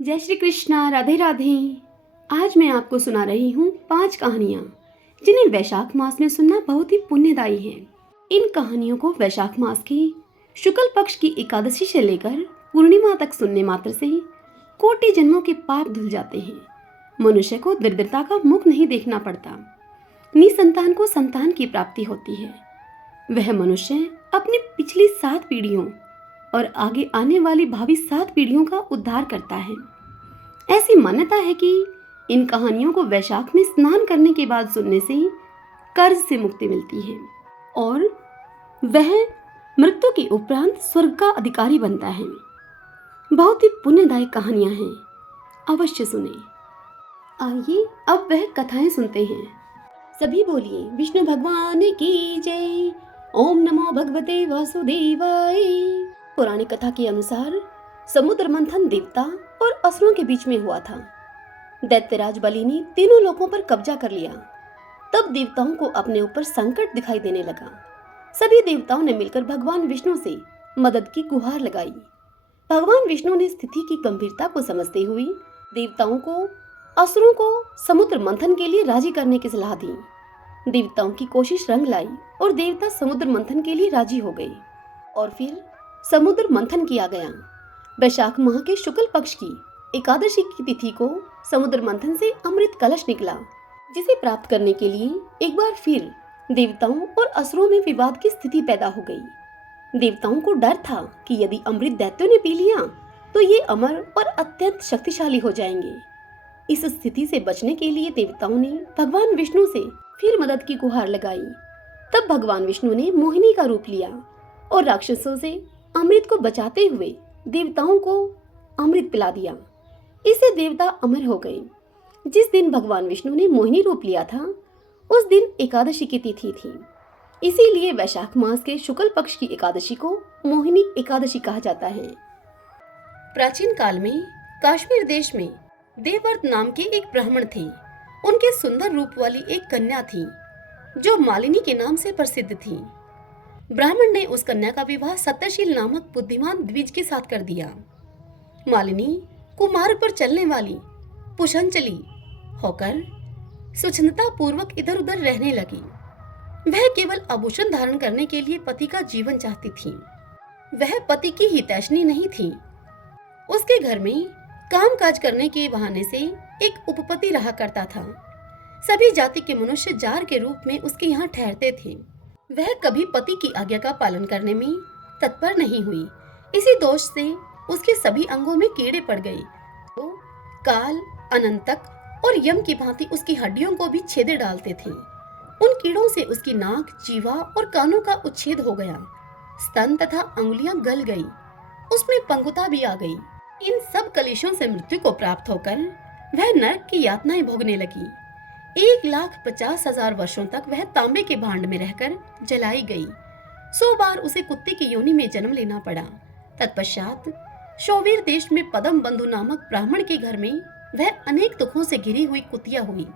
जय श्री कृष्णा, राधे राधे। आज मैं आपको सुना रही हूँ 5 कहानियाँ जिन्हें वैशाख मास में सुनना बहुत ही पुण्यदायी है। इन कहानियों को वैशाख मास की शुक्ल पक्ष की एकादशी से लेकर पूर्णिमा तक सुनने मात्र से कोटि जन्मों के पाप धुल जाते हैं। मनुष्य को दरिद्रता का मुख नहीं देखना पड़ता। निसंतान को संतान की प्राप्ति होती है। वह मनुष्य अपनी पिछली 7 पीढ़ियों और आगे आने वाली भावी 7 पीढ़ियों का उद्धार करता है। ऐसी मान्यता है कि इन कहानियों को वैशाख में स्नान करने के बाद सुनने से कर्ज से मुक्ति मिलती है और वह मृत्यु के उपरांत स्वर्ग का अधिकारी बनता है। बहुत ही पुण्यदायक कहानियां हैं, अवश्य सुने। आइए अब वह कथाएं सुनते हैं। सभी बोलिए विष्णु भगवान की जय। ओम नमो भगवते वासुदेवाय। पौराणिक कथा के अनुसार समुद्र मंथन देवता और असुरों के बीच में हुआ था। दैत्यराज बलि ने तीनों लोकों पर कब्जा कर लिया। तब देवताओं को अपने ऊपर संकट दिखाई देने लगा। सभी देवताओं ने मिलकर भगवान विष्णु से मदद की गुहार लगाई। भगवान विष्णु ने स्थिति की गंभीरता को समझते हुए देवताओं को असुरों को समुद्र मंथन के लिए राजी करने की सलाह दी। देवताओं की कोशिश रंग लाई और देवता समुद्र मंथन के लिए राजी हो गए और फिर समुद्र मंथन किया गया। वैशाख माह के शुक्ल पक्ष की एकादशी की तिथि को समुद्र मंथन से अमृत कलश निकला, जिसे प्राप्त करने के लिए एक बार फिर देवताओं और असुरों में विवाद की स्थिति पैदा हो गई। देवताओं को डर था कि यदि अमृत दैत्यों ने पी लिया तो ये अमर और अत्यंत शक्तिशाली हो जाएंगे। इस स्थिति से बचने के लिए देवताओं ने भगवान विष्णु से फिर मदद की गुहार लगाई। तब भगवान विष्णु ने मोहिनी का रूप लिया और राक्षसों से अमृत को बचाते हुए देवताओं को अमृत पिला दिया। इससे देवता अमर हो गए। जिस दिन भगवान विष्णु ने मोहिनी रूप लिया था उस दिन एकादशी की तिथि थी। इसीलिए वैशाख मास के शुक्ल पक्ष की एकादशी को मोहिनी एकादशी कहा जाता है। प्राचीन काल में कश्मीर देश में देवव्रत नाम के एक ब्राह्मण थे। उनके सुंदर रूप वाली एक कन्या थी जो मालिनी के नाम से प्रसिद्ध थी। ब्राह्मण ने उस कन्या का विवाह सत्यशील नामक बुद्धिमान द्विज के साथ कर दिया। मालिनी कुमार्ग पर चलने वाली पुष्पांजलि होकर स्वच्छंदता पूर्वक इधर उधर रहने लगी। वह केवल आभूषण धारण करने के लिए पति का जीवन चाहती थी। वह पति की हितैषणी नहीं थी। उसके घर में काम काज करने के बहाने से एक उपपति रहा करता था। सभी जाति के मनुष्य जार के रूप में उसके यहाँ ठहरते थे। वह कभी पति की आज्ञा का पालन करने में तत्पर नहीं हुई। इसी दोष से उसके सभी अंगों में कीड़े पड़ गए। तो काल, अनंतक और यम की भांति उसकी हड्डियों को भी छेदे डालते थे। उन कीड़ों से उसकी नाक, जीवा और कानों का उच्छेद हो गया। स्तन तथा अंगुलियां गल गई। उसमें पंगुता भी आ गई। इन सब कलेशों से मृत्यु को प्राप्त होकर वह नरक की यातनाएं भोगने लगी। 1,50,000 वर्षों तक वह तांबे के भांड में रहकर जलाई गई। 100 बार उसे कुत्ते की योनि में जन्म लेना पड़ा। तत्पश्चात शौवीर देश में पदम बंधु नामक ब्राह्मण के घर में वह अनेक दुखों से घिरी हुई कुतिया हुई।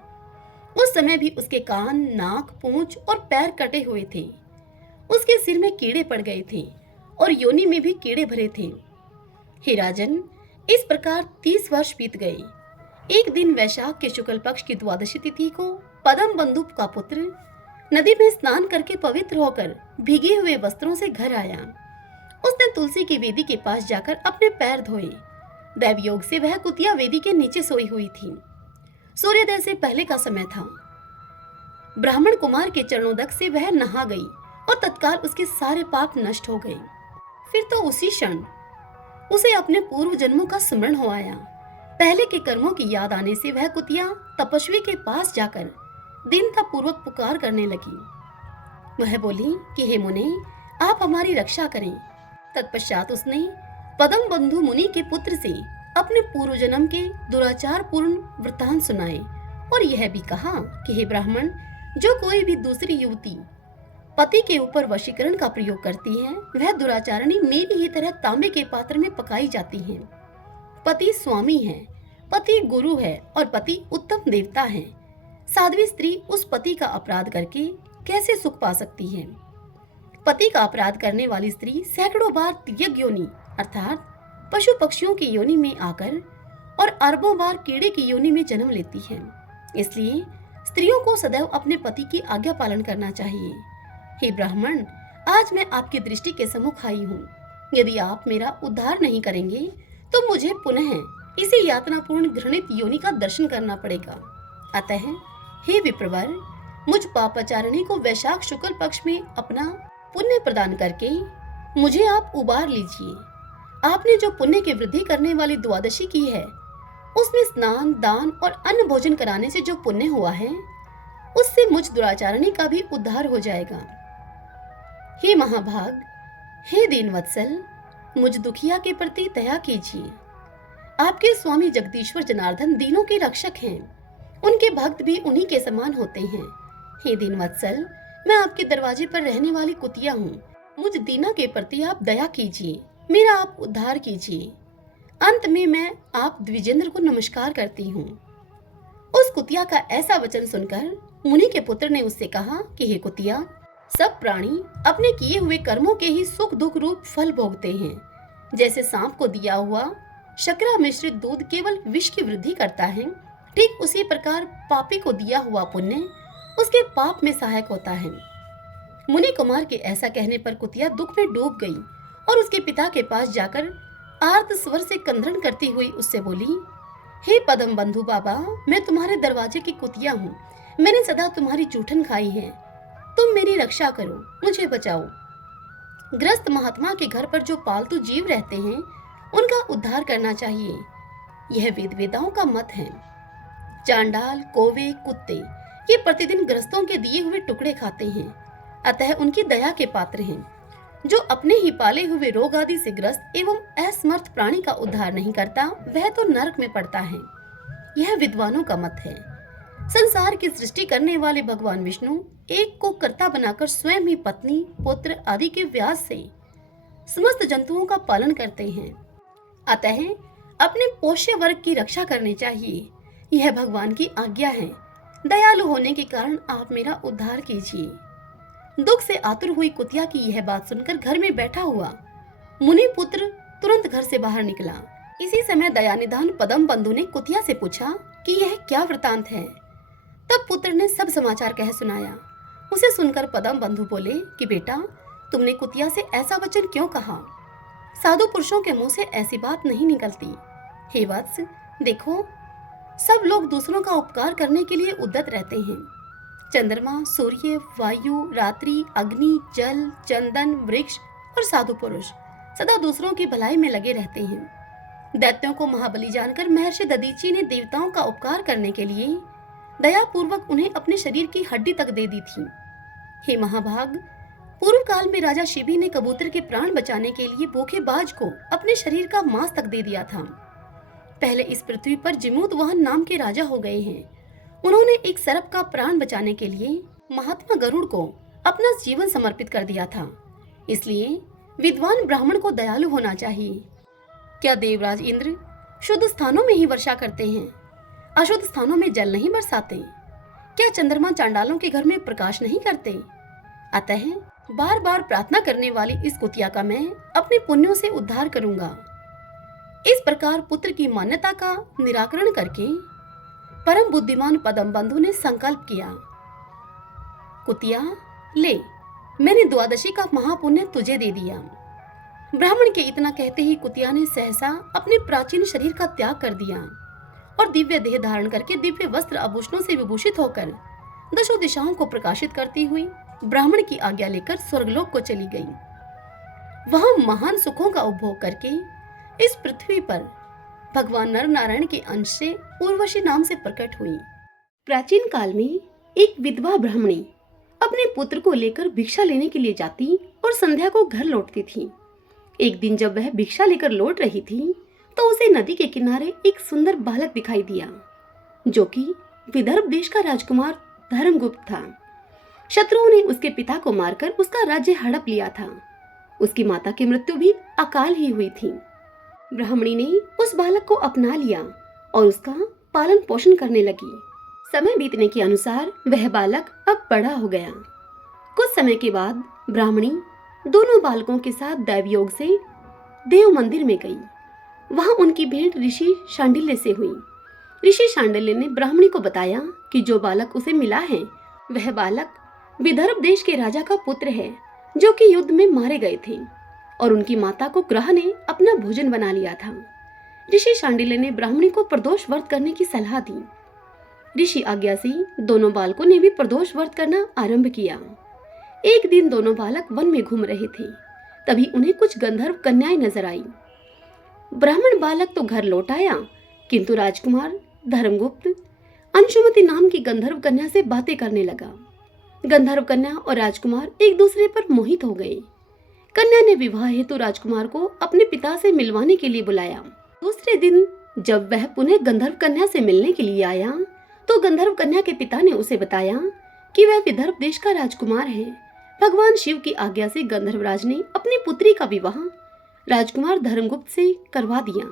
उस समय भी उसके कान, नाक, पूंछ और पैर कटे हुए थे। उसके सिर में कीड़े पड़ गए थे और योनि में भी कीड़े भरे थे। हे राजन, इस प्रकार 30 वर्ष बीत गए। एक दिन वैशाख के शुक्ल पक्ष की द्वादशी तिथि को पदम बंधु का पुत्र नदी में स्नान करके पवित्र होकर भीगे हुए वस्त्रों से घर आया। उसने तुलसी की वेदी के पास जाकर अपने पैर धोए। दैव योग से वह कुतिया वेदी के नीचे सोई हुई थी। सूर्योदय से पहले का समय था। ब्राह्मण कुमार के चरणोदक से वह नहा गई और तत्काल उसके सारे पाप नष्ट हो गए। फिर तो उसी क्षण उसे अपने पूर्व जन्मों का स्मरण हो आया। पहले के कर्मों की याद आने से वह कुतिया तपस्वी के पास जाकर दीनता पूर्वक पुकार करने लगी। वह बोली कि हे मुने, आप हमारी रक्षा करें। तत्पश्चात उसने पदम बंधु मुनि के पुत्र से अपने पूर्व जन्म के दुराचार पूर्ण वृत्तांत सुनाए और यह भी कहा कि हे ब्राह्मण, जो कोई भी दूसरी युवती पति के ऊपर वशीकरण का प्रयोग करती है वह दुराचारणी मेरी ही तरह तांबे के पात्र में पकाई जाती है। पति स्वामी है, पति गुरु है और पति उत्तम देवता है। साध्वी स्त्री उस पति का अपराध करके कैसे सुख पा सकती है? पति का अपराध करने वाली स्त्री सैकड़ों बार तिर्यक योनि अर्थात पशु पक्षियों की योनि में आकर और अरबों बार कीड़े की योनि में जन्म लेती है। इसलिए स्त्रियों को सदैव अपने पति की आज्ञा पालन करना चाहिए। हे ब्राह्मण, आज मैं आपकी दृष्टि के सम्मुख आई हूँ। यदि आप मेरा उद्धार नहीं करेंगे तो मुझे पुनः इसी यातनापूर्ण घृणित योनि का दर्शन करना पड़ेगा। अतः हे विप्रवर, मुझ पापाचारिणी को वैशाख शुक्ल पक्ष में अपना पुण्य प्रदान करके मुझे आप उबार लीजिए। आपने जो पुण्य की वृद्धि करने वाली द्वादशी की है, उसमें स्नान, दान और अन्न भोजन कराने से जो पुण्य हुआ है, उससे मुझ दुराचारिणी का भी उद्धार हो जाएगा। हे महाभाग, हे दीनवत्सल, मुझ दुखिया के प्रति दया कीजिए। आपके स्वामी जगदीश्वर जनार्दन दीनों के रक्षक हैं। उनके भक्त भी उन्हीं के समान होते हैं। हे दीनवत्सल, मैं आपके दरवाजे पर रहने वाली कुतिया हूँ। मुझ दीना के प्रति आप दया कीजिए, मेरा आप उद्धार कीजिए। अंत में मैं आप द्विजेंद्र को नमस्कार करती हूँ। उस कुतिया का ऐसा वचन सुनकर मुनि के पुत्र ने उससे कहा कि हे कुतिया, सब प्राणी अपने किए हुए कर्मों के ही सुख दुख रूप फल भोगते हैं। जैसे सांप को दिया हुआ शर्करा मिश्रित दूध केवल विष की वृद्धि करता है, ठीक उसी प्रकार पापी को दिया हुआ पुण्य उसके पाप में सहायक होता है। मुनि कुमार के ऐसा कहने पर कुतिया दुख में डूब गई और उसके पिता के पास जाकर आर्त स्वर से कंदन करती हुई उससे बोली, हे पदम बंधु बाबा, मैं तुम्हारे दरवाजे की कुतिया हूँ। मैंने सदा तुम्हारी जूठन खाई है। तुम मेरी रक्षा करो, मुझे बचाओ। ग्रस्त महात्मा के घर पर जो पालतू जीव रहते हैं, उनका उद्धार करना चाहिए। यह वेद वेदाओं का मत है। चांडाल, कौवे, कुत्ते ये प्रतिदिन ग्रस्तों के दिए हुए टुकड़े खाते हैं, अतः उनकी दया के पात्र हैं। जो अपने ही पाले हुए रोग आदि से ग्रस्त एवं असमर्थ प्राणी का उद्धार नहीं करता, वह तो नरक में पड़ता है। यह विद्वानों का मत है। संसार की सृष्टि करने वाले भगवान विष्णु एक को कर्ता बनाकर स्वयं ही पत्नी, पुत्र आदि के व्यास से समस्त जंतुओं का पालन करते हैं। अतः अपने पोष्य वर्ग की रक्षा करनी चाहिए। यह भगवान की आज्ञा है। दयालु होने के कारण आप मेरा उद्धार कीजिए। दुख से आतुर हुई कुतिया की यह बात सुनकर घर में बैठा हुआ मुनि पुत्र तुरंत घर से बाहर निकला। इसी समय दयानिधान पदम बंधु ने कुतिया से पूछा कि यह क्या वृतांत है। तब पुत्र ने सब समाचार कह सुनाया। उसे सुनकर पदम बंधु बोले कि बेटा, तुमने कुतिया से ऐसा वचन क्यों कहा? साधु पुरुषों के मुंह से ऐसी बात नहीं निकलती। हे वत्स, देखो, सब लोग दूसरों का उपकार करने के लिए उद्यत रहते हैं। चंद्रमा, सूर्य, वायु, रात्रि, अग्नि, जल, चंदन, वृक्ष और साधु पुरुष सदा दूसरों की भलाई में लगे रहते हैं। दैत्यों को महाबली जानकर महर्षि दधीची ने देवताओं का उपकार करने के लिए दया पूर्वक उन्हें अपने शरीर की हड्डी तक दे दी थी। हे महाभाग, पूर्व काल में राजा शिबी ने कबूतर के प्राण बचाने के लिए भूखे बाज को अपने शरीर का मांस तक दे दिया था। पहले इस पृथ्वी पर जिमूतवाहन नाम के राजा हो गए हैं। उन्होंने एक सर्प का प्राण बचाने के लिए महात्मा गरुड़ को अपना जीवन समर्पित कर दिया था। इसलिए विद्वान ब्राह्मण को दयालु होना चाहिए। क्या देवराज इंद्र शुद्ध स्थानों में ही वर्षा करते हैं, अशुद्ध स्थानों में जल नहीं बरसाते? क्या चंद्रमा चांडालों के घर में प्रकाश नहीं करते? अतः बार बार प्रार्थना करने वाली इस कुतिया का मैं अपने पुण्यों से उद्धार करूंगा। इस प्रकार पुत्र की मान्यता का निराकरण करके परम बुद्धिमान पदम बंधु ने संकल्प किया, कुतिया ले, मैंने द्वादशी का महापुण्य तुझे दे दिया। ब्राह्मण के इतना कहते ही कुतिया ने सहसा अपने प्राचीन शरीर का त्याग कर दिया और दिव्य देह धारण करके दिव्य वस्त्र आभूषणों से विभूषित होकर दशों दिशाओं को प्रकाशित करती हुई ब्राह्मण की आज्ञा लेकर स्वर्गलोक को चली गई। वहां महान सुखों का उपभोग करके इस पृथ्वी पर भगवान नर नारायण के अंश से उर्वशी नाम से प्रकट हुई। प्राचीन काल में एक विधवा ब्राह्मणी अपने पुत्र को लेकर भिक्षा लेने के लिए जाती और संध्या को घर लौटती थी। एक दिन जब वह भिक्षा लेकर लौट रही थी तो उसे नदी के किनारे एक सुंदर बालक दिखाई दिया, जो कि विदर्भ देश का राजकुमार धर्मगुप्त था। शत्रुओं ने उसके पिता को मारकर उसका राज्य हड़प लिया था। उसकी माता की मृत्यु भी अकाल ही हुई थी। ब्राह्मणी ने उस बालक को अपना लिया और उसका पालन पोषण करने लगी। समय बीतने के अनुसार वह बालक अब बड़ा हो गया। कुछ समय के बाद ब्राह्मणी दोनों बालकों के साथ दैवयोग से देव मंदिर में गई। वहां उनकी भेंट ऋषि शांडिल्य से हुई। ऋषि शांडिल्य ने ब्राह्मणी को बताया कि जो बालक उसे मिला है वह बालक विदर्भ देश के राजा का पुत्र है, जो कि युद्ध में मारे गए थे और उनकी माता को ग्रह ने अपना भोजन बना लिया था। ऋषि शांडिल्य ने ब्राह्मणी को प्रदोष व्रत करने की सलाह दी। ऋषि आज्ञा से दोनों बालकों ने भी प्रदोष व्रत करना आरंभ किया। एक दिन दोनों बालक वन में घूम रहे थे, तभी उन्हें कुछ गंधर्व कन्याएं नजर आई। ब्राह्मण बालक तो घर लौट आया, किंतु राजकुमार धर्मगुप्त अंशुमति नाम की गंधर्व कन्या से बातें करने लगा। गंधर्व कन्या और राजकुमार एक दूसरे पर मोहित हो गए। कन्या ने विवाह हेतु राजकुमार को अपने पिता से मिलवाने के लिए बुलाया। दूसरे दिन जब वह पुनः गंधर्व कन्या से मिलने के लिए आया तो गंधर्व कन्या के पिता ने उसे बताया कि वह विदर्भ देश का राजकुमार है। भगवान शिव की आज्ञा से गंधर्वराज ने अपनी पुत्री का विवाह राजकुमार धर्मगुप्त से करवा दिया।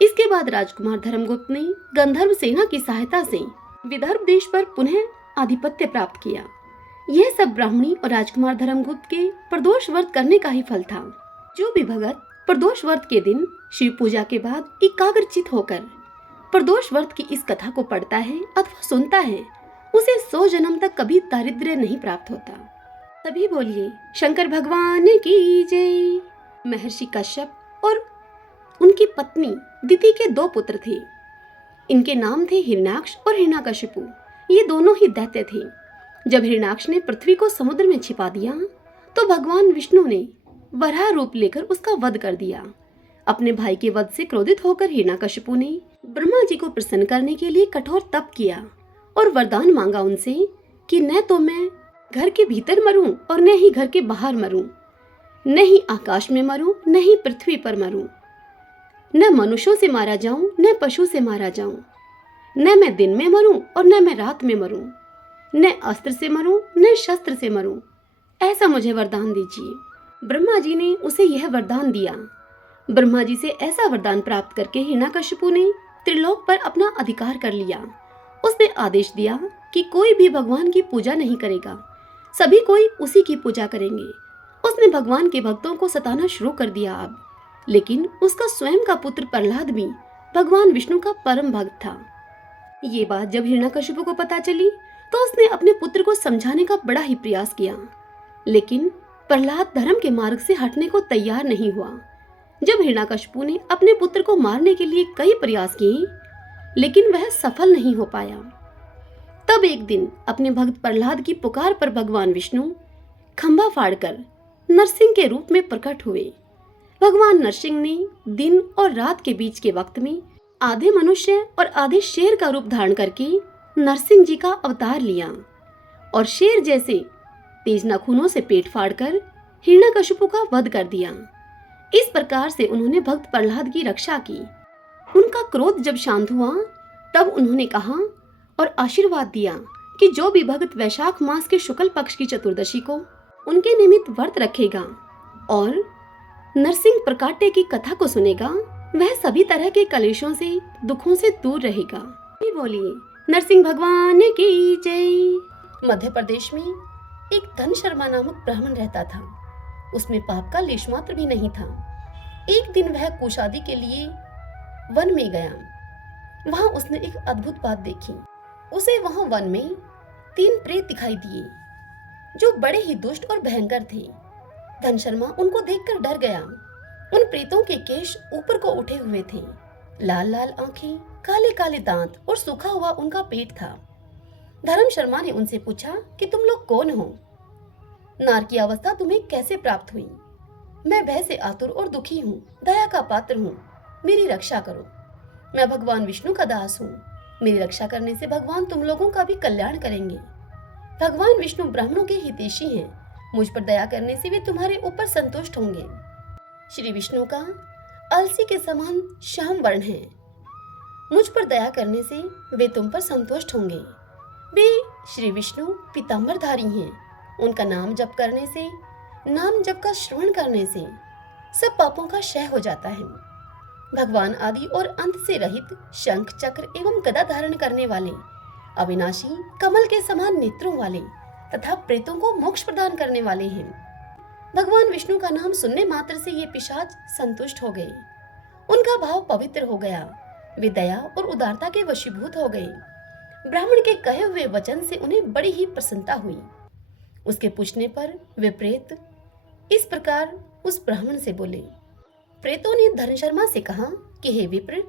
इसके बाद राजकुमार धर्मगुप्त ने गंधर्व सेना की सहायता से विदर्भ देश पर पुनः आधिपत्य प्राप्त किया। यह सब ब्राह्मणी और राजकुमार धर्मगुप्त के प्रदोष व्रत करने का ही फल था। जो भी भगत प्रदोष व्रत के दिन शिव पूजा के बाद एकाग्रचित होकर प्रदोष व्रत की इस कथा को पढ़ता है अथवा सुनता है, उसे 100 जन्म तक कभी दारिद्र्य नहीं प्राप्त होता। तभी बोलिए शंकर भगवान की जय। महर्षि कश्यप और उनकी पत्नी दिति के 2 पुत्र थे। इनके नाम थे हिरण्याक्ष और हिरण्यकशिपु। ये दोनों ही दैत्य थे। जब हिरण्याक्ष ने पृथ्वी को समुद्र में छिपा दिया तो भगवान विष्णु ने वराह रूप लेकर उसका वध कर दिया। अपने भाई के वध से क्रोधित होकर हिरण्यकशिपु ने ब्रह्मा जी को प्रसन्न करने के लिए कठोर तप किया और वरदान मांगा उनसे कि न तो मैं घर के भीतर मरूं और न ही घर के बाहर मरूं, न ही आकाश में मरूं, न ही पृथ्वी पर मरूं, न मनुष्यों से मारा जाऊं, न पशु से मारा जाऊं, न मैं दिन में मरूं और न मैं रात में मरूं, न अस्त्र से मरूं न शस्त्र से मरूं, ऐसा मुझे वरदान दीजिए। ब्रह्मा जी ने उसे यह वरदान दिया। ब्रह्मा जी से ऐसा वरदान प्राप्त करके हिरण्यकशिपु ने त्रिलोक पर अपना अधिकार कर लिया। उसने आदेश दिया कि कोई भी भगवान की पूजा नहीं करेगा, सभी कोई उसी की पूजा करेंगे। उसने भगवान के भक्तों को सताना शुरू कर दिया अब, लेकिन उसका स्वयं का पुत्र प्रहलाद भी भगवान विष्णु का परम भक्त था। ये बात जब हिरण्यकशिपु को पता चली तो उसने अपने पुत्र को समझाने का बड़ा ही प्रयास किया, लेकिन प्रहलाद धर्म के मार्ग से हटने को तैयार नहीं हुआ। जब हिरण्यकशिपु ने अपने पुत्र को मारने के लिए कई प्रयास किए, लेकिन वह सफल नहीं हो पाया। तब एक दिन अपने भक्त प्रहलाद की पुकार पर भगवान विष्णु खंभा फाड़कर नरसिंह के रूप में प्रकट हुए। भगवान नरसिंह ने दिन और रात के बीच के वक्त में आधे मनुष्य और आधे शेर का रूप धारण करके नरसिंह जी का अवतार लिया और शेर जैसे तेज नाखूनों से पेट फाड़कर हिरण्यकशिपु का वध कर दिया। इस प्रकार से उन्होंने भक्त प्रहलाद की रक्षा की। उनका क्रोध जब शांत हुआ तब उन्होंने कहा और आशीर्वाद दिया कि जो भी भक्त वैशाख मास के शुक्ल पक्ष की चतुर्दशी को उनके निमित्त व्रत रखेगा और नरसिंह प्रकाट्य की कथा को सुनेगा, वह सभी तरह के कलेशों से दुखों से दूर रहेगा। बोलिए नरसिंह भगवान की जय। मध्य प्रदेश में एक धन शर्मा नामक ब्राह्मण रहता था। उसमें पाप का लेश मात्र भी नहीं था। एक दिन वह कुशादी के लिए वन में गया। वहां उसने एक अद्भुत बात देखी। उसे वहां वन में 3 प्रेत दिखाई दिए जो बड़े ही दुष्ट और भयंकर थे। धन शर्मा उनको देखकर डर गया। उन प्रेतों के केश ऊपर को उठे हुए थे, लाल लाल आंखें, काले काले दांत और सूखा हुआ उनका पेट था। धर्म शर्मा ने उनसे पूछा कि तुम लोग कौन हो? नार की अवस्था तुम्हें कैसे प्राप्त हुई? मैं भय से आतुर और दुखी हूँ, दया का पात्र हूँ, मेरी रक्षा करो। मैं भगवान विष्णु का दास हूँ, मेरी रक्षा करने से भगवान तुम लोगों का भी कल्याण करेंगे। भगवान विष्णु ब्राह्मणों के हितैषी हैं, मुझ पर दया करने से वे तुम्हारे ऊपर संतुष्ट होंगे। श्री विष्णु का अलसी के समान श्याम वर्ण है, मुझ पर दया करने से वे तुम पर संतुष्ट होंगे। वे श्री विष्णु पीतांबरधारी हैं, उनका नाम जप करने से, नाम जप का श्रवण करने से सब पापों का क्षय हो जाता है। भगवान आदि और अंत से रहित शंख चक्र एवं गदा धारण करने वाले, अविनाशी कमल के समान नेत्रों वाले तथा प्रेतों को मोक्ष प्रदान करने वाले हैं। भगवान विष्णु का नाम सुनने मात्र से ये पिशाच संतुष्ट हो गए उनका भाव पवित्र हो गया। वे दया और उदारता के वशीभूत हो गए। ब्राह्मण के कहे हुए वचन से उन्हें बड़ी ही प्रसन्नता हुई। उसके पूछने पर वे प्रेत इस प्रकार उस ब्राह्मण से बोले। प्रेतों ने धर्मशर्मा से कहा कि हे विप्र,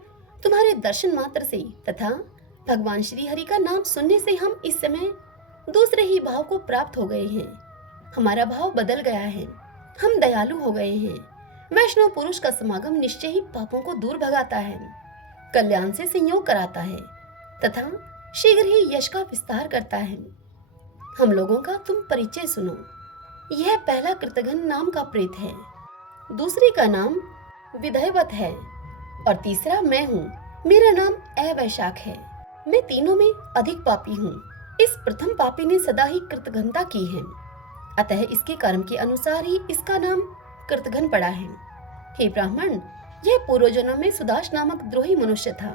तुम्हारे दर्शन मात्र से तथा भगवान श्री हरि का नाम सुनने से हम इस समय दूसरे ही भाव को प्राप्त हो गए हैं। हमारा भाव बदल गया है, हम दयालु हो गए हैं। वैष्णव पुरुष का समागम निश्चय ही पापों को दूर भगाता है, कल्याण से संयोग कराता है तथा शीघ्र ही यश का विस्तार करता है। हम लोगों का तुम परिचय सुनो। यह पहला कृतघ्न नाम का प्रेत है, दूसरी का नाम विधयवत है और तीसरा मैं हूँ, मेरा नाम अवैशाख है। मैं तीनों में अधिक पापी हूँ। इस प्रथम पापी ने सदा ही कृतघ्नता की है, अतः इसके कर्म के अनुसार ही इसका नाम कृतघ्न पड़ा है। हे ब्राह्मण, यह पूर्व जन्म में सुदास नामक द्रोही मनुष्य था,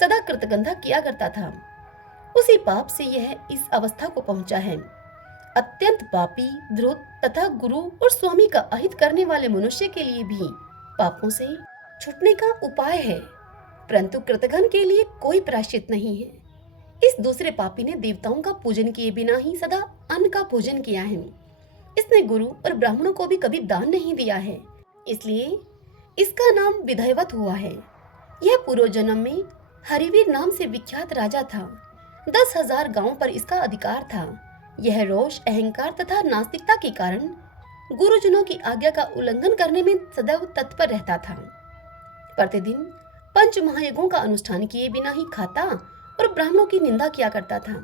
सदा कृतघ्नता किया करता था। उसी पाप से यह इस अवस्था को पहुंचा है। अत्यंत पापी, ध्रुत तथा गुरु और स्वामी का अहित करने वाले मनुष्य के लिए भी पापों से छूटने का उपाय है, परंतु कृतघ्न के लिए कोई प्रायश्चित नहीं है। इस दूसरे पापी ने देवताओं का पूजन किए बिना ही सदा अन्न का भोजन किया है। इसने गुरु और ब्राह्मणों को भी कभी दान नहीं दिया है, इसलिए इसका नाम विधयवत हुआ है। यह पूर्व जन्म में हरिवीर नाम से विख्यात राजा था। 10,000 गांवों पर इसका अधिकार था। यह रोष, अहंकार तथा नास्तिकता के कारण गुरुजनों की आज्ञा का उल्लंघन करने में सदैव तत्पर रहता था। प्रतिदिन 5 महायज्ञों का अनुष्ठान किए बिना ही खाता और ब्राह्मणों की निंदा किया करता था।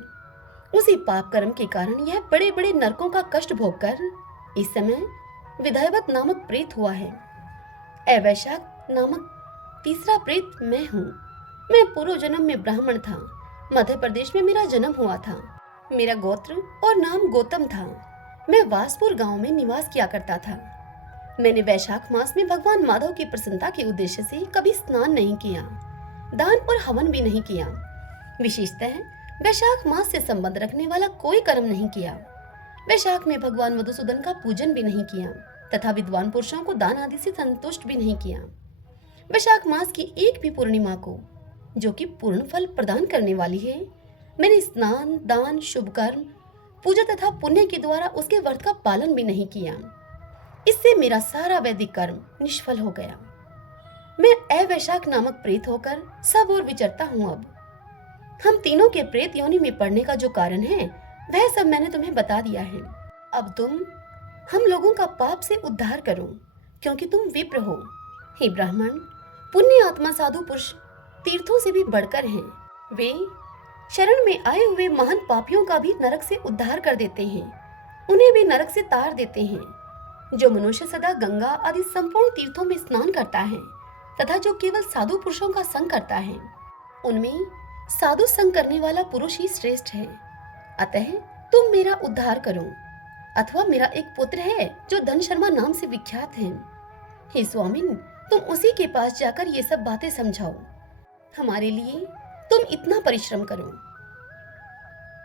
उसी पाप कर्म के कारण यह बड़े बड़े नरकों का कष्ट भोगकर इस समय विधयवत नामक प्रेत हुआ है। अवैशाख नामक तीसरा प्रेत मैं हूँ। मैं पूर्व जन्म में ब्राह्मण था। मध्य प्रदेश में मेरा जन्म हुआ था। मेरा गोत्र और नाम गौतम था। मैं वासपुर गांव में निवास किया करता था। मैंने वैशाख मास में भगवान माधव की प्रसन्नता के उद्देश्य से कभी स्नान नहीं किया, दान और हवन भी नहीं किया। विशेषतः वैशाख मास से संबंध रखने वाला कोई कर्म नहीं किया। वैशाख में भगवान मधुसूदन का पूजन भी नहीं किया तथा विद्वान पुरुषों को दान आदि से संतुष्ट भी नहीं किया। वैशाख मास की एक भी पूर्णिमा को, जो कि पूर्ण फल प्रदान करने वाली है, मैंने स्नान, दान, शुभ कर्म, पूजा तथा पुण्य के द्वारा उसके व्रत का पालन भी नहीं किया। इससे मेरा सारा वैदिक कर्म निष्फल हो गया। मैं अवैशाख नामक प्रेत होकर सब और विचरता हूँ। अब हम तीनों के प्रेत योनि में पड़ने का जो कारण है वह सब मैंने तुम्हें बता दिया है। अब तुम हम लोगों का पाप से उद्धार करो, क्योंकि तुम विप्र हो। हे ब्राह्मण, पुण्य आत्मा साधु पुरुष तीर्थों से भी बढ़कर हैं। वे शरण में आए हुए महान पापियों का भी नरक से उद्धार कर देते हैं, उन्हें भी नरक से तार देते हैं। जो मनुष्य सदा गंगा आदि संपूर्ण तीर्थों में स्नान करता है तथा जो केवल साधु पुरुषों का संग करता है, उनमें साधु संग करने वाला पुरुष ही श्रेष्ठ है। अतः तुम मेरा उद्धार करो। अथवा मेरा एक पुत्र है जो धनशर्मा नाम से विख्यात है। हे स्वामिन, तुम उसी के पास जाकर ये सब बातें समझाओ। हमारे लिए तुम इतना परिश्रम करो।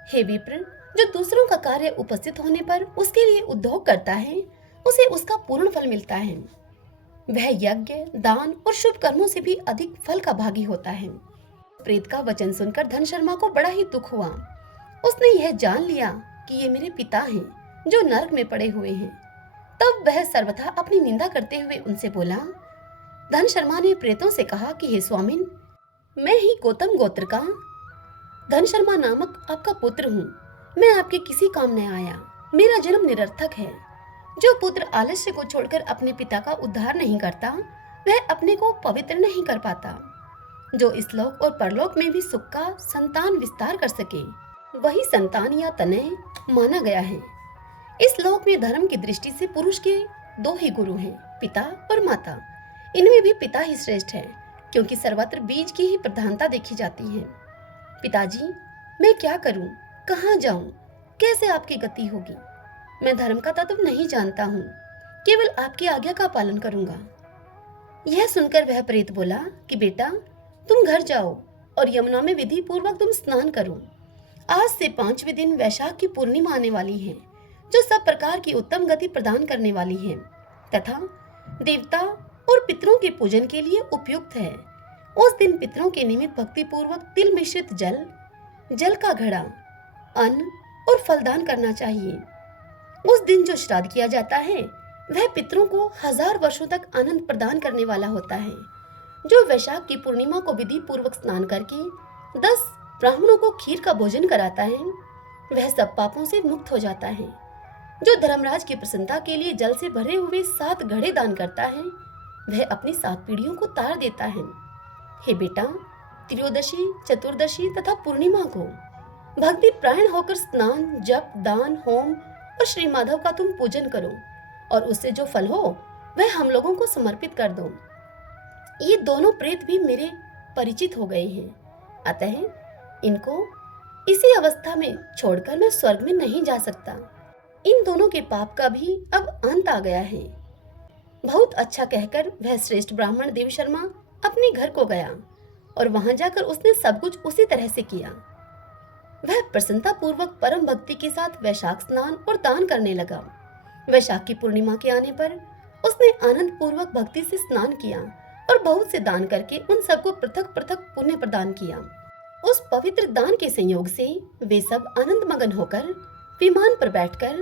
हे विप्र, जो दूसरों का कार्य उपस्थित होने पर उसके लिए उद्योग करता है, उसे उसका पूर्ण फल मिलता है। वह यज्ञ, दान और शुभ कर्मों से भी अधिक फल का भागी होता है। प्रेत का वचन सुनकर धनशर्मा को बड़ा ही दुख हुआ। उसने यह जान लिया कि ये मेरे पिता हैं जो नरक में पड़े हुए हैं। तब वह सर्वथा अपनी निंदा करते हुए उनसे बोला। धनशर्मा ने प्रेतों से कहा कि हे स्वामिन, मैं ही गौतम गोत्र का धनशर्मा नामक आपका पुत्र हूँ। मैं आपके किसी काम नहीं आया। मेरा जन्म निरर्थक है। जो पुत्र आलस्य को छोड़कर अपने पिता का उद्धार नहीं करता, वह अपने को पवित्र नहीं कर पाता। जो इस लोक और परलोक में भी सुख का संतान विस्तार कर सके, वही संतान या तनय माना गया है। इस लोक में धर्म की दृष्टि से पुरुष के 2 ही गुरु हैं, पिता और माता। इनमें भी पिता ही श्रेष्ठ है, क्योंकि सर्वत्र बीज की ही प्रधानता देखी जाती है। पिताजी, मैं क्या करूं, कहाँ जाऊं, कैसे आपकी गति होगी? मैं धर्म का तत्व नहीं जानता हूँ, केवल आपकी आज्ञा का पालन करूंगा। यह सुनकर वह प्रेत बोला कि बेटा, तुम घर जाओ और यमुना में विधि पूर्वक तुम स्नान करो। आज से 5वें दिन वैशाख की पूर्णिमा आने वाली है, जो सब प्रकार की उत्तम गति प्रदान करने वाली है तथा देवता और पितरों के पूजन के लिए उपयुक्त है। उस दिन पितरों के निमित्त भक्ति पूर्वक तिल मिश्रित जल, जल का घड़ा, अन्न और फलदान करना चाहिए। उस दिन जो श्राद्ध किया जाता है वह पितरों को 1000 वर्षों तक आनंद प्रदान करने वाला होता है। जो वैशाख की पूर्णिमा को विधि पूर्वक स्नान करके 10 ब्राह्मणों को खीर का भोजन कराता है वह सब पापों से मुक्त हो जाता है। जो धर्मराज की प्रसन्नता के लिए जल से भरे हुए 7 घड़े दान करता है वह अपनी 7 पीढ़ियों को तार देता है। हे बेटा, त्रयोदशी, चतुर्दशी तथा पूर्णिमा को भक्ति प्राण होकर स्नान, जप, दान, होम और श्री माधव का तुम पूजन करो और उससे जो फल हो वह हम लोगों को समर्पित कर दो। ये दोनों प्रेत भी मेरे परिचित हो गए हैं, अतः इनको इसी अवस्था में छोड़कर मैं स्वर्ग में नहीं जा सकता। इन दोनों के पाप का भी अब अंत आ गया है। बहुत अच्छा कहकर वह श्रेष्ठ ब्राह्मण देव शर्मा अपने घर को गया और वहां जाकर उसने सब कुछ उसी तरह से किया। वह प्रसन्नता पूर्वक परम भक्ति के साथ वैशाख स्नान और दान करने लगा। वैशाख की पूर्णिमा के आने पर उसने आनंद पूर्वक भक्ति से स्नान किया और बहुत से दान करके उन सबको पृथक पृथक पुण्य प्रदान किया। उस पवित्र दान के संयोग से वे सब आनंद मगन होकर विमान पर बैठकर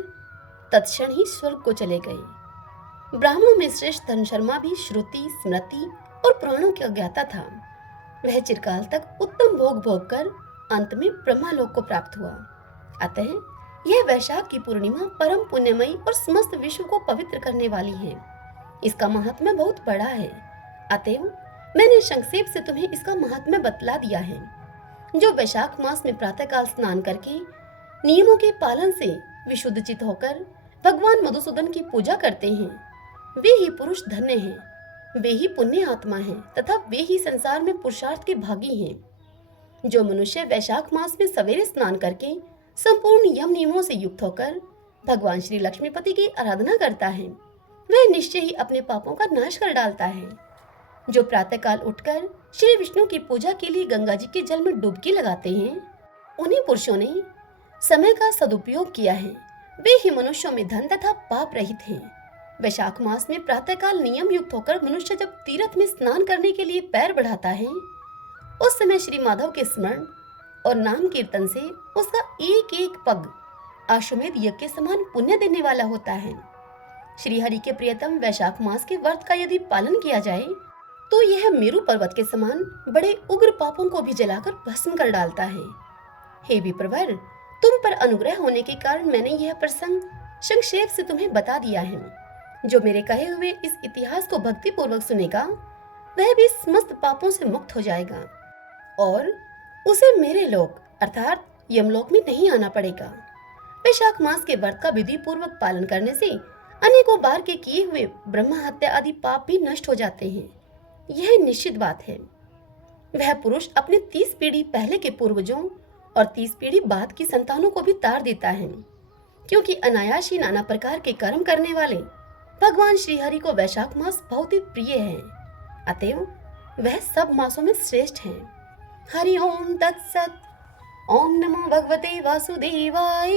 तत्क्षण ही स्वर्ग को चले गए। ब्राह्मणों में श्रेष्ठ धर्मशर्मा भी श्रुति, स्मृति और पुराणों का ज्ञाता था। वह चिरकाल तक उत्तम भोग भोग कर अंत में ब्रह्मालोक को प्राप्त हुआ। अतः यह वैशाख की पूर्णिमा परम पुण्यमयी और समस्त विश्व को पवित्र करने वाली है। इसका महात्म्य बहुत बड़ा है, अतएव मैंने संक्षेप से तुम्हें इसका महात्म्य बतला दिया है। जो वैशाख मास में प्रातःकाल स्नान करके नियमों के पालन से विशुद्ध चित होकर भगवान मधुसूदन की पूजा करते हैं वे ही पुरुष धन्य हैं, वे ही पुण्य आत्मा हैं तथा वे ही संसार में पुरुषार्थ के भागी हैं। जो मनुष्य वैशाख मास में सवेरे स्नान करके संपूर्ण यम नियमों से युक्त होकर भगवान श्री लक्ष्मीपति की आराधना करता है वह निश्चय ही अपने पापों का नाश कर डालता है। जो प्रातःकाल उठकर श्री विष्णु की पूजा के लिए गंगा जी के जल में डुबकी लगाते हैं उन्हीं पुरुषों ने समय का सदुपयोग किया है। वे ही मनुष्यों में धन तथा पाप रहित हैं। वैशाख मास में प्रातःकाल नियम युक्त होकर मनुष्य जब तीर्थ में स्नान करने के लिए पैर बढ़ाता है उस समय श्री माधव के स्मरण और नाम कीर्तन से उसका एक एक पग आश्वमेध यज्ञ के समान पुण्य देने वाला होता है। श्री हरि के प्रियतम वैशाख मास के व्रत का यदि पालन किया जाए तो यह मेरु पर्वत के समान बड़े उग्र पापों को भी जलाकर भस्म कर डालता है। हे विप्रवर, तुम पर अनुग्रह होने के कारण मैंने यह प्रसंग संक्षेप से तुम्हें बता दिया है। जो मेरे कहे हुए इस इतिहास को भक्ति पूर्वक सुनेगा वह भी समस्त पापों से मुक्त हो जाएगा और उसे मेरे लोक अर्थात यमलोक में नहीं आना पड़ेगा। वैशाख मास के व्रत का विधि पूर्वक पालन करने से अनेकों बार के किए हुए ब्रह्म हत्या आदि पाप भी नष्ट हो जाते हैं, यह निश्चित बात है। वह पुरुष अपने 30 पीढ़ी पहले के पूर्वजों और 30 पीढ़ी बाद की संतानों को भी तार देता है, क्योंकि अनायास ही नाना प्रकार के कर्म करने वाले भगवान श्री हरि को वैशाख मास बहुत ही प्रिय है, अतएव वह सब मासों में श्रेष्ठ है। हरि ओम तत्सत। ओम नमो भगवते वासुदेवाय।